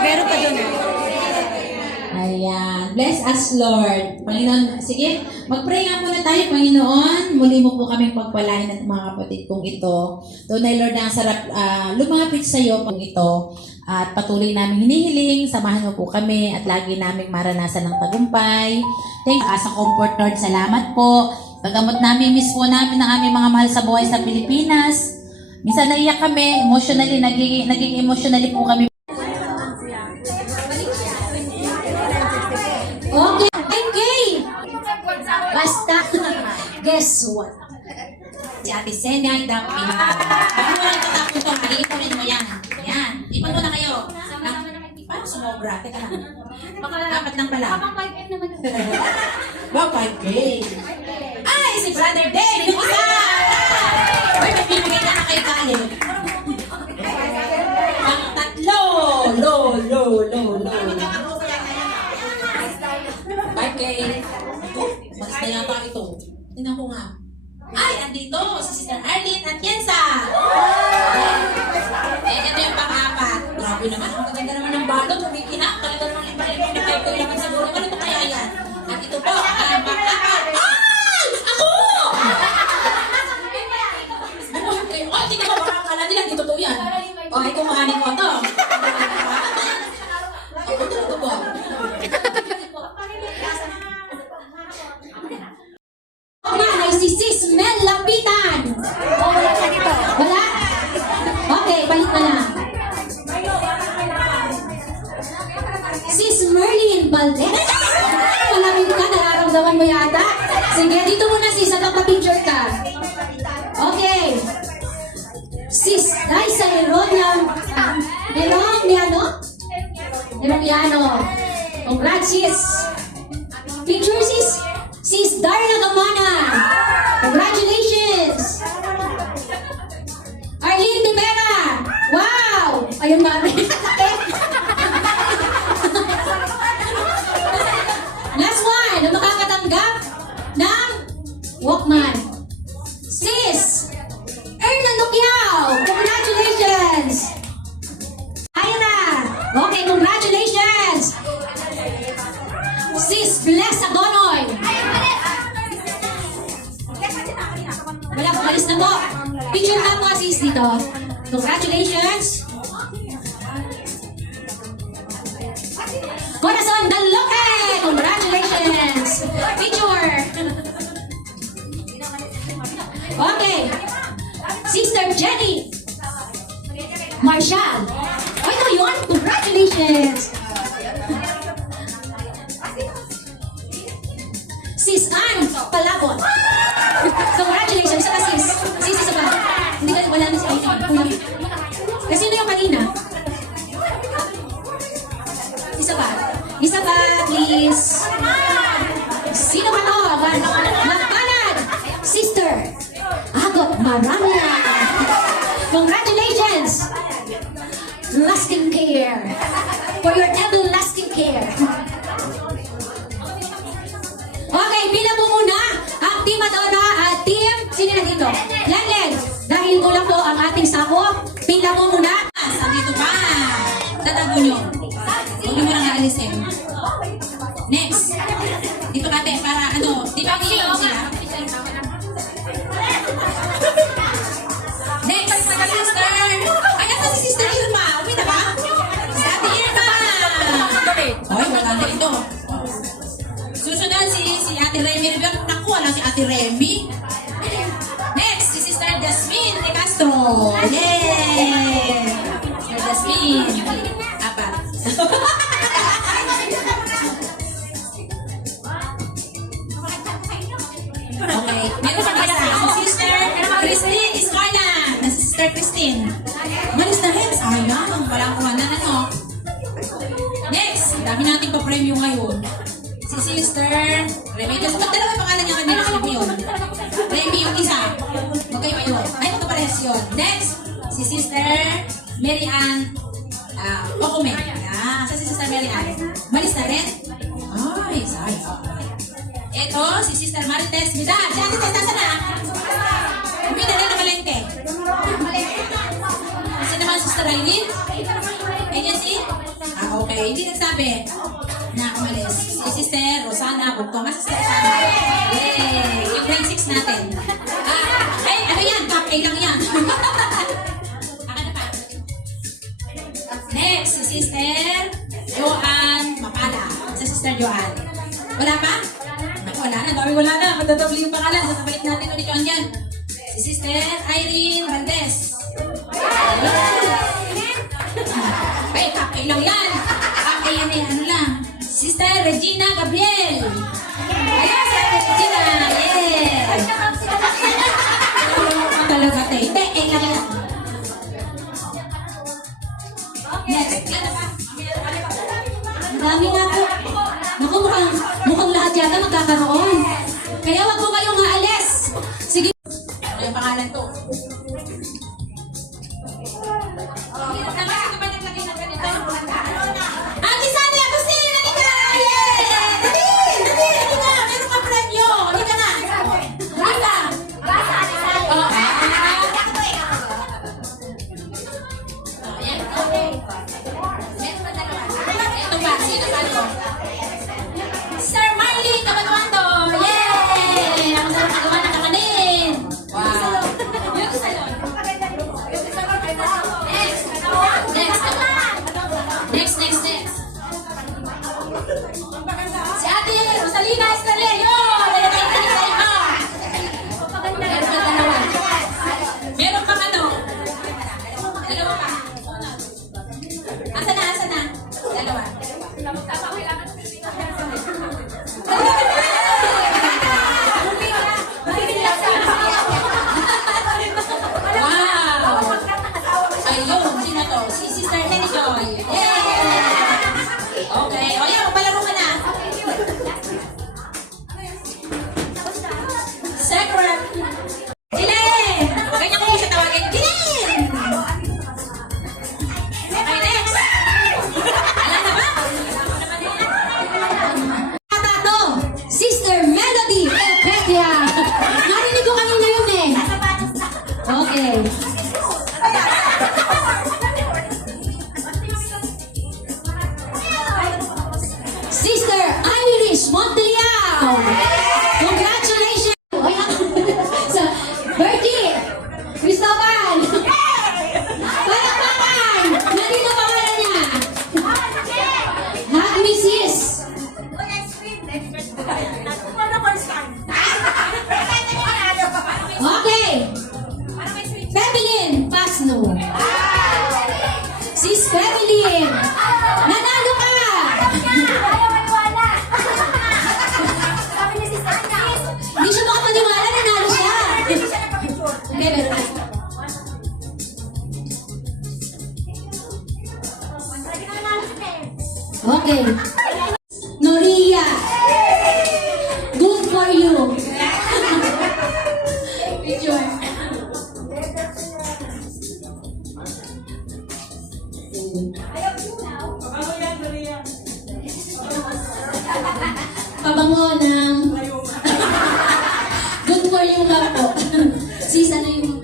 Meron pa doon Ayan. Bless us, Lord. Panginoon, sige, mag-pray nga muna tayo, Panginoon. Muli mo po kaming pagpalain at mga kapatid kong ito. Tunay, Lord, na ang sarap lumapit sa iyo pang ito. At patuloy namin hinihiling, samahan mo po kami at lagi naming maranasan ng tagumpay. Thank you. As a comfort, Lord, salamat po. Paggamot namin, miss po namin ang aming mga mahal sa buhay sa Pilipinas. Minsan naiyak kami, emotionally, naging emotionally po kami. Okay, okay. Basta, guess what? Si Ate Senia, dapat bakit mo lang tatapon ito? Iipunin mo yan. Yan. Ipon mo na kayo. Paano sumobra? Teka lang. Dapat lang pala. Habang 5M naman. Ba, 5K. Ay, si Brother Dave! Yung isa! Uy, may bibigay na kay Kale. Ang tatlo! Lo. 5K. Mas na yata ito. Tingnan ko nga. Ay, andito! Si Sister Arlene at Yensa! Ito yung pang-apat. Grabe naman. Ang maganda naman ng balot. Kumikina. Talaga naman yung pang-5 ko naman siguro. Ano ito kaya yan? At ito po, ang pang-apat. Ay! Ako! Oh, tingnan mo. Baka akala nila. Dito to yan. Oh, ito mahanin ko ito. Ito po. Ay, si Sis Mel Lapitan. Wala? Okay, balik na lang. Sis Merlin Valdez. Malamig ka, nararamdaman mo yata. Sige, dito muna sis, at picture ka. Okay. Sis Daisa Eroniano. Congrats sis. Picture sis. Sis Darla Gamana. Congratulations! Arlene De Vera. Wow! Ayun mami. Last one. Ang makakatanggap ng Walkman. Sis Erna Nokiao. Congratulations! Ira. Okay, congratulations! Sis Bless Agonoy. Wala, umalis na po. Picture na mga sis dito. Congratulations. Corazon Daloke. Congratulations. Picture. Okay. Sister Jenny Marshall. Oh, ito yun. Congratulations. Sis Ann Palabon. Congratulations sa sis. Sis, isa ba? Hindi ka wala na si ID. Kulang. Kasi sino yung kanina? Isa ba? Isa ba, please? Sino ba to? Magpanad! Sister Agot Marania. Congratulations! Lasting care. For your everlasting care. Okay, bilang mo muna ang Team Madonna at Team, sino na dito? Lenlen, dahil kulang po ang ating sako, bilang mo muna. Andito pa. Tatago nyo. Huwag nyo muna naalisin. Next. Dito kate, para ano, di ba iiyaw sila? Next, sister. Ay, nasa si Sister Irma. Uwi na ba? Si Ate Irma. Ay, maganda ito. Susunod si Ate Remy. Naku, wala si Ate Remy. Next, si Sister Jasmine de Castro. Yay! Sister Jasmine. Apat. Okay. Meron pa isa. Si Sister Christine Iscarla. Na si Sister Christine. Malis na rin. Sayang. Walang kuhanan ano. Next. Dami nating pa-premium ngayon. Si Sister Remy. Kasi dalawa yung pangalan niya kanina. Alam mo yun. Remy yung isa. Magkayo yun. Ay, ito parehas yun. Next, si Sister Mary Ann Okume. Sa si Sister Mary Ann. Malis na rin? Ay, sayang. Ito, si Sister Marites Vidal. Si Ate Tess, nasa na? Umida rin na malente. Kasi naman Sister Aileen. Ayan si hindi nagsabi na umalis. Si Sister Rosana Bugtong. Mas Sister Rosana. Yay! Yung grade 6 natin. Ay, ano yan? Top A lang yan. Aka na pa. Next, si Sister Joanne Mapala. Si Sister Joanne. Wala pa? Naku, wala na. Dami wala na. Magdadobli yung pangalan. Sasabalik natin ulit yung yan. Si Sister Irene Valdez. Ay, top A lang yan. Top A yan eh. Ano lang. Sister Regina Gabriel. Ayan, Sister Regina. Yeah. Talaga tayo. Hindi, A lang yan. Next. Ang dami nga po. Naku, mukhang lahat yata magkakaroon. Kaya wag po kayong aalis. Sige. Ano yung pangalan to? Ate Sunny Agustin, halika! Yay! Dali! Dali! Halika! Meron kang premyo! Halika na! Halika! Oh, ayan. Ito ba? Sino ba ito? Sir Marley Cabanwando! Yay! Ang sarap magawa ng kakanin! Wow! Yung salon. Next. Si Ate Rosalina Estrella. Nalagay ka ni Sarima. Meron pa dalawa. Meron pang ano? Dalawa pa. Asa na? Dalawa. Wow! Ayun, sino to? Si Sister Lenny Joy. Yay! Okay. O yan, magpalaro ka na. Secret. Gilin! Ganyan ko siya tawagin. Gilin! Okay, next. Alam na ba? Tato, Sister Melody Epetia. Narinig ko kanina yun eh. Okay. Sister Irish Monteliao. Congratulations. Sa Bertie Cristobal. Palakpakan. Nandito pangalan niya. Hag Mrs. Okay. Pebilin Pasno. Sis Pebilin. Nanalo ka. Hindi siya makapaniwala, nanalo siya. Okay, meron. Okay. Noria. Good for you. Picture. Pabango ng good for you lang po. Sis, ano yung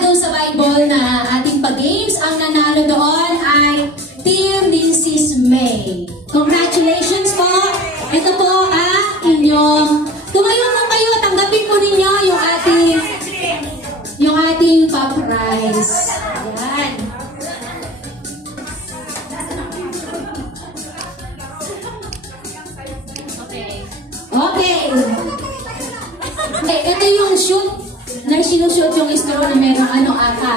doon sa Bible na ating pag-games, ang nanalo doon ay Team Mrs. May. Congratulations po! Ito po ang inyong... Tumayo po kayo, tanggapin po ninyo yung ating pa-prize. Ayan. Okay. Ito yung shoot na sinushoot yung straw na merong aka.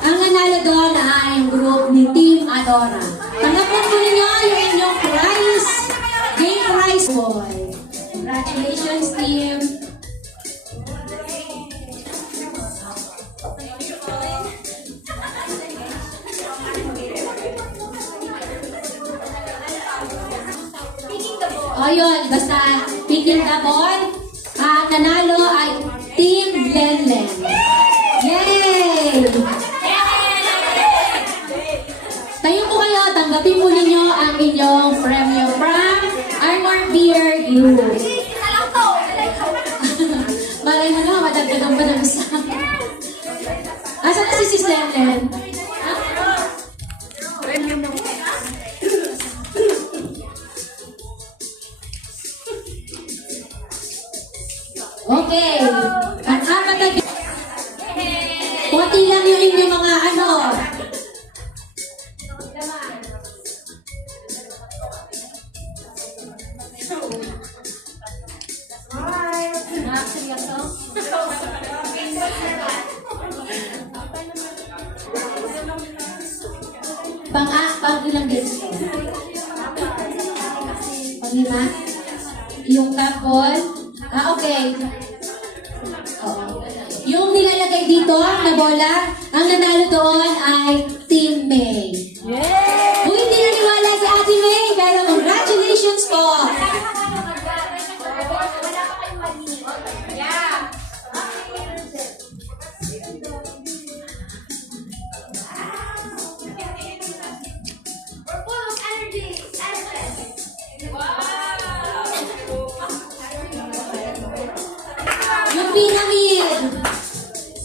Ang nanalo doon ay yung group ni Team Adora. Tanggapin po ninyo yung inyong prize. Game prize boy. Congratulations, team. O yun, basta picking the ball. Ang nanalo ay Team Lenlen. Yay! Tayo po kayo, tanggapin po ninyo ang inyong premium from Armor Beer Group. Sis Lenlen? Okay. Ang-apat na konti lang yung inyong mga ano. Pang ilang games ko? Pang-lima? Yung couple? Okay. Oo. Yung nilalagay dito na bola, ang nanalo doon ay Team May. Kung hindi naniwala si Ate May, pero congratulations po! Yung pyramid!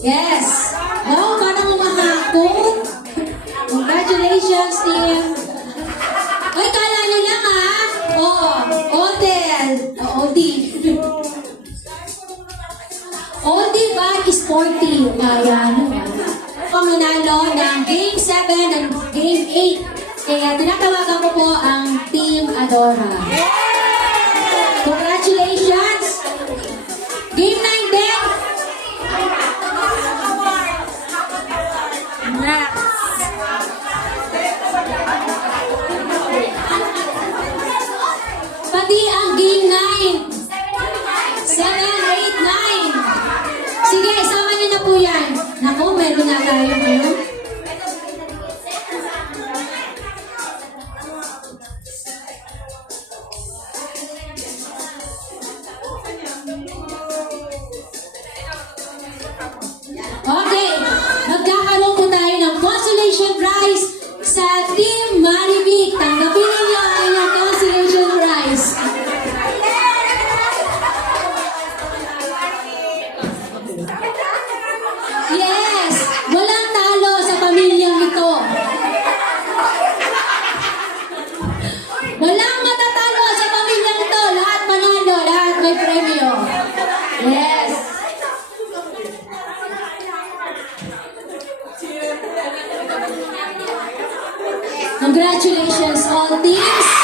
Yes! Oh, parang umahakot! Congratulations, team! Ay, kala nyo lang ah! Oh, hotel! Oldie! Oldie bag sporty. Kaya nyo ah. Pamanalo ng Game 7 and Game 8. Kaya tinatawagan ko po ang Team Adora. Congratulations! Game 9 din! Next! Pati ang Game 9! 7, 8, 9! Sige, sama niyo na po yan. Naku, meron na tayo ngayon. Okay, magkakaroon po tayo ng consolation prize sa Team Marivic. Tanggapin ninyo ang inyong consolation prize. Yes, walang talo sa pamilyang ito. Walang matatalo sa pamilyang ito. Lahat manalo, lahat may premyo. Yes. Congratulations all teams!